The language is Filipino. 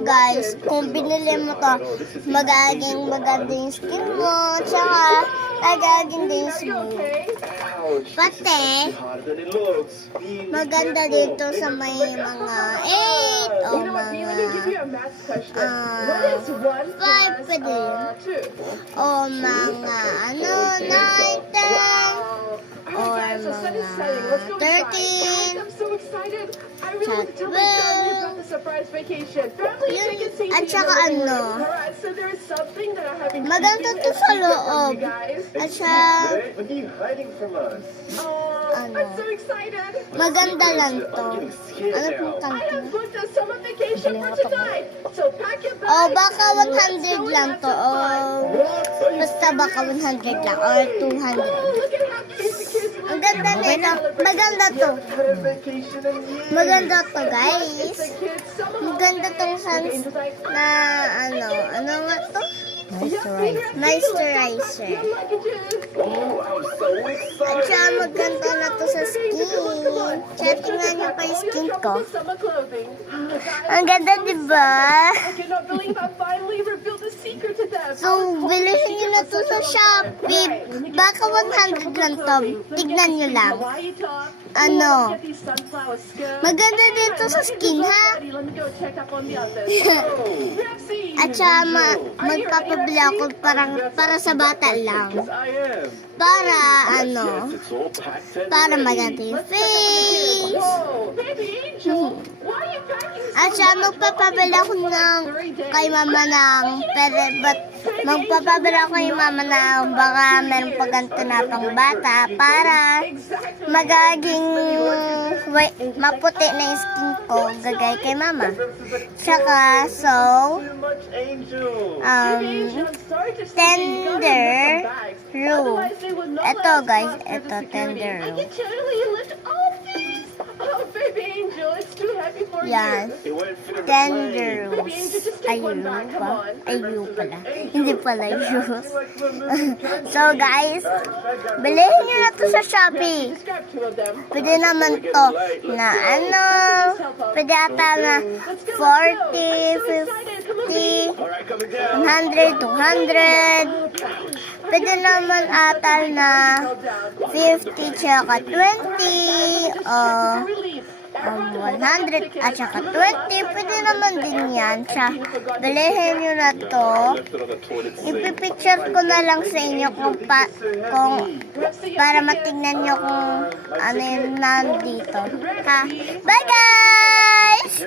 guys, kung binili mo to, magaging maganda yung skin mo, tsaka magaging din smooth. Pati, maganda dito sa may mga 8 o mga 5 pa din. O mga 9, 10, or mga 13, sa 12, yun, at saka maganda to sa loob. At saka, maganda lang to. Ano pong kanto? Baka 100 lang to. Basta baka 100 lang or 200. Ang ganda nito. Maganda to. Maganda to, guys. Maganda tong sans na ano nga to? Moisturizer. At siya maganda na to sa skin. Kaya tingnan niyo pa yung skin ko. Ang ganda, diba? So, bilihin niyo na to sa Shopee. Baka 100 lang to. Tignan niyo lang. Maganda dito sa skin, ha? At siya, magpapabili ako para sa bata lang. Para, para maganda yung face. At siya, magpapabili ako kay mama ng, magpapabili ako kay mama ng baka meron pa ganito na pang bata para magaging maputi na yung skin ko gagay kay mama. Saka, so, tender roux. Ito guys, ito tender roux. Yan. Tender roux. Ayun ba? Ayun pala. Hindi pala yun. So guys, bilhin nyo na to sa Shopee. Pwede naman to na pwede ata na 40, 50, 100, 200. Pwede naman ata na 50 tsaka 20 o 100 at saka 20. Pwede naman din yan. Bilihin nyo na to. Ipipicture ko na lang sa inyo kung para matignan nyo kung ano yung nandito. Ha? Bye guys!